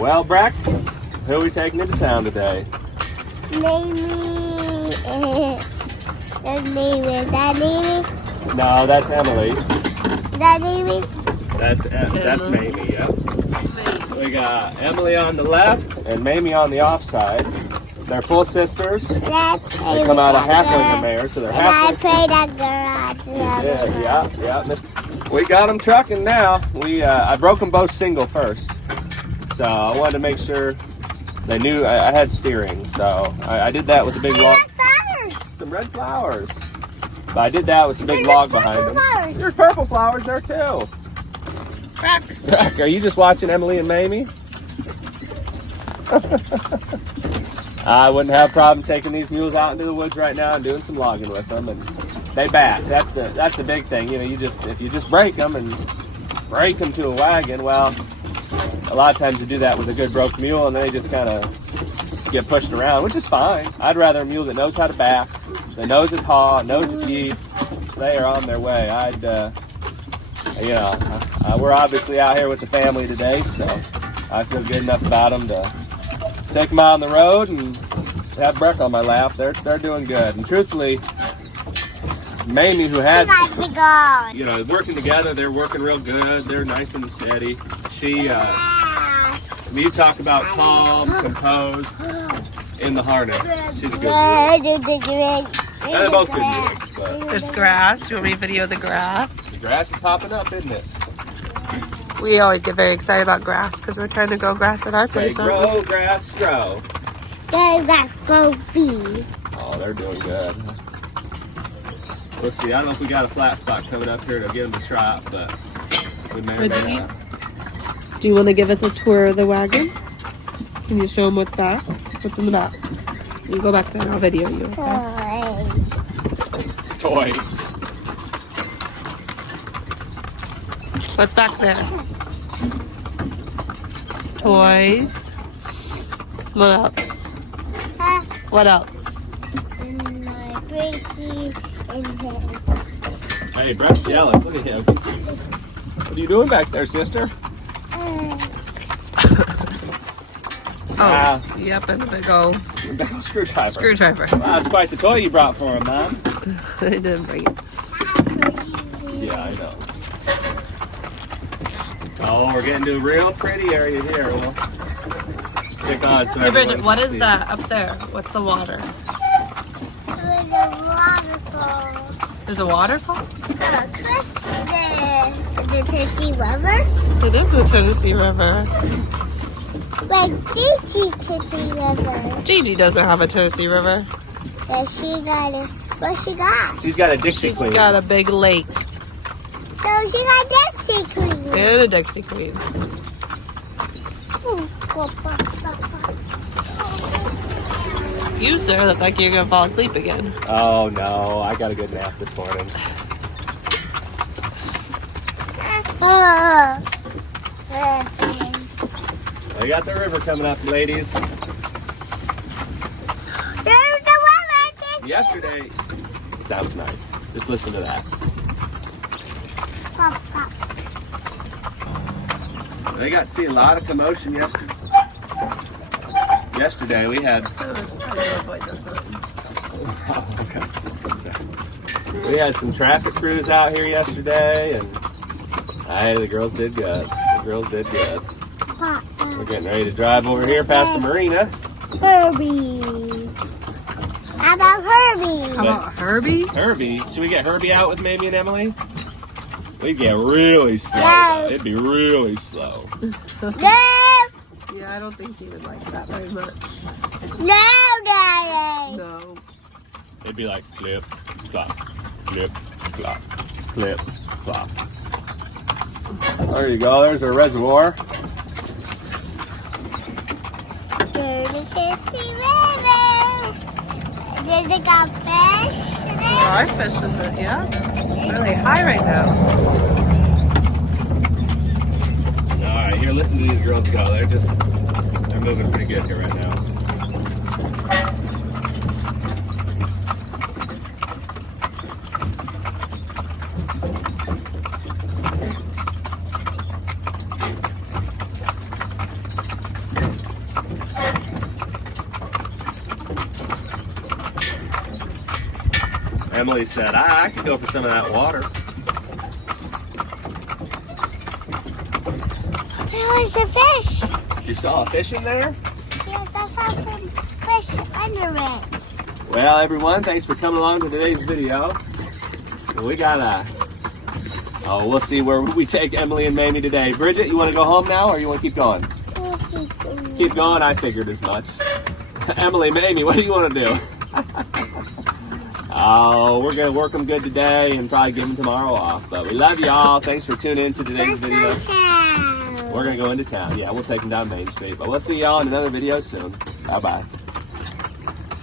Well, Brack, who are we taking into town today? Mamie. That's Mamie. That Mamie? No, that's Emily. That Mamie? That's Mamie, yeah. We got Emily on the left and Mamie on the off side. They're full sisters. They come out of halfling mares, so they're halfling. I played at garage. Yeah. We got them trucking now. I broke them both single first. So I wanted to make sure they knew I had steering. So I did that with the big log. Some red flowers. But I did that with the big log behind them. There's purple flowers there too. Brack, are you just watching Emily and Mamie? I wouldn't have a problem taking these mules out into the woods right now and doing some logging with them, and they back. That's the big thing. You know, if you just break them and break them to a wagon, well, a lot of times you do that with a good broke mule, and they just kind of get pushed around, which is fine. I'd rather a mule that knows how to back, that knows its haw, knows its yeet. They are on their way. We're obviously out here with the family today, so I feel good enough about them to take them out on the road and have Breck on my lap. They're doing good. And truthfully, Mamie, who had, working together, they're working real good. They're nice and steady. You talk about calm, composed in the harness. She's a good mule. And they're both good mules. So. There's grass. You want me to video the grass? The grass is popping up, isn't it? We always get very excited about grass because we're trying to grow grass at our place. Grow, grass, grow. Grass, go be. Oh, they're doing good. Let's see. I don't know if we got a flat spot coming up here to get them to trot, but we may or may not. Do you want to give us a tour of the wagon? Can you show them what's back? What's in the back? You go back there and I'll video you. Okay? Toys. What's back there? Toys. What else? What else? And my breaky and his. Hey, Brett's jealous. Look at him. What are you doing back there, sister? Yep, and a big old screwdriver. Wow, that's quite the toy you brought for him, Mom. I didn't bring it. Yeah, I know. Oh, we're getting to a real pretty area here. We'll stick on. So hey, Bridget, what is that up there? What's the water? There's a waterfall. There's a waterfall? The Tennessee River? It is the Tennessee River. Like Gigi's Tennessee River. Gigi doesn't have a Tennessee River. Yeah, she got it. What she got? She's got a Dixie Queen. She's got a big lake. No, she got Dixie Queen. Yeah, the Dixie Queen. You, sir, look like you're going to fall asleep again. Oh, no. I got a good nap this morning. We got the river coming up, ladies. There's the river. Yesterday, it sounds nice. Just listen to that. They got to see a lot of commotion yesterday. Yesterday we had. I was trying to avoid this one. We had some traffic crews out here yesterday, and the girls did good. We're getting ready to drive over here past the marina. Herbie. How about Herbie? How about Herbie? Herbie. Should we get Herbie out with Mamie and Emily? We'd get really slow. No. It'd be really slow. No. Yeah, I don't think he would like that very much. No, Daddy. No. It'd be like flip, flop, flip, flop, flip, flop. There you go. There's our reservoir. There's the Tennessee River. Does it got fish in There it? are fish in it, yeah. It's really high right now. All right, here, listen to these girls go. They're moving pretty good here right now. Emily said, I could go for some of that water. There's a fish. You saw a fish in there? Yes, I saw some fish under it. Well, everyone, thanks for coming along to today's video. We got we'll see where we take Emily and Mamie today. Bridget, you want to go home now, or you want to keep going? Keep going, I figured as much. Emily, Mamie, what do you want to do? Oh, we're going to work them good today and probably give them tomorrow off. But we love y'all. Thanks for tuning in to today's video. We're going to go into town. Yeah, we'll take them down Main Street. But we'll see y'all in another video soon. Bye-bye.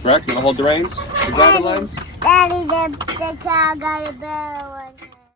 Breck, you want to hold the reins? The driving lines? Daddy, the cow got a bell.